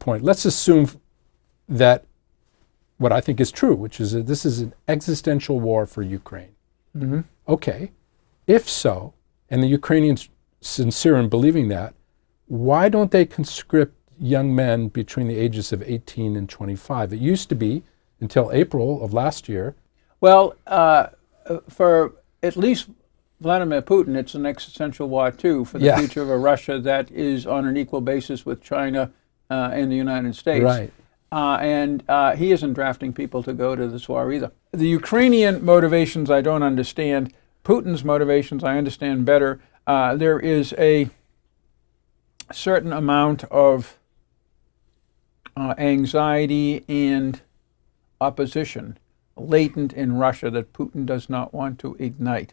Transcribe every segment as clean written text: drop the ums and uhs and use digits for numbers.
point. Let's assume that what I think is true, which is that this is an existential war for Ukraine. Mm-hmm. Okay, if so, and the Ukrainians sincere in believing that, why don't they conscript young men between the ages of 18 and 25? It used to be, until April of last year. Well, for at least Vladimir Putin, it's an existential war too for the future of a Russia that is on an equal basis with China and the United States. Right. And he isn't drafting people to go to this war either. The Ukrainian motivations I don't understand. Putin's motivations I understand better. There is a certain amount of anxiety and opposition latent in Russia that Putin does not want to ignite.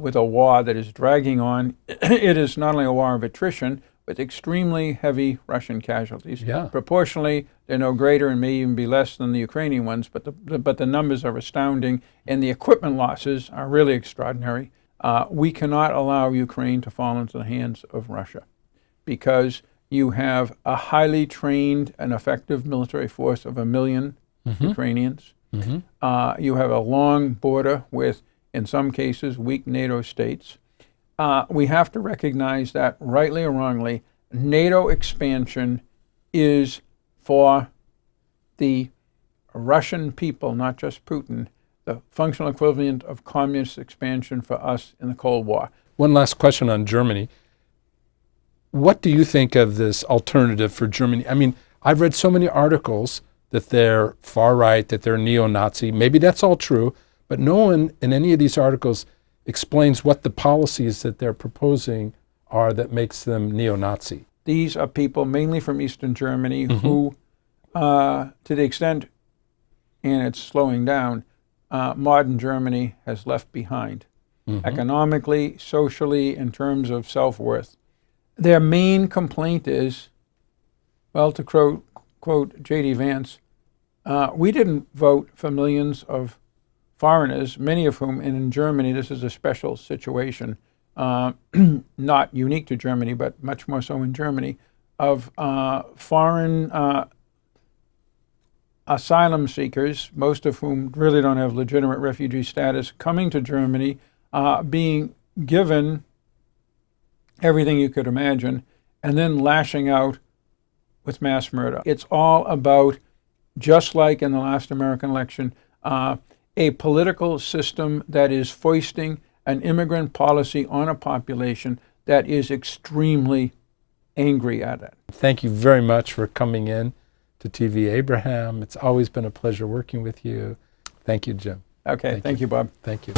With a war that is dragging on, it is not only a war of attrition, with extremely heavy Russian casualties. Yeah. Proportionally, they're no greater and may even be less than the Ukrainian ones, but the numbers are astounding, and the equipment losses are really extraordinary. We cannot allow Ukraine to fall into the hands of Russia, because you have a highly trained and effective military force of 1 million Ukrainians. Mm-hmm. You have a long border with, in some cases, weak NATO states. We have to recognize that, rightly or wrongly, NATO expansion is for the Russian people, not just Putin, the functional equivalent of communist expansion for us in the Cold War. One last question on Germany. What do you think of this alternative for Germany? I mean, I've read so many articles that they're far right, that they're neo-Nazi. Maybe that's all true, but no one in any of these articles explains what the policies that they're proposing are that makes them neo-Nazi. These are people mainly from Eastern Germany who, to the extent, and it's slowing down, modern Germany has left behind. Economically, socially, in terms of self-worth. Their main complaint is, well, to quote J.D. Vance, we didn't vote for millions of foreigners, many of whom, and in Germany this is a special situation, not unique to Germany, but much more so in Germany, of foreign asylum seekers, most of whom really don't have legitimate refugee status, coming to Germany, being given everything you could imagine, and then lashing out with mass murder. It's all about, just like in the last American election, a political system that is foisting an immigrant policy on a population that is extremely angry at it. Thank you very much for coming in to TV Abraham. It's always been a pleasure working with you. Thank you, Jim. Okay, thank you, Bob. Thank you.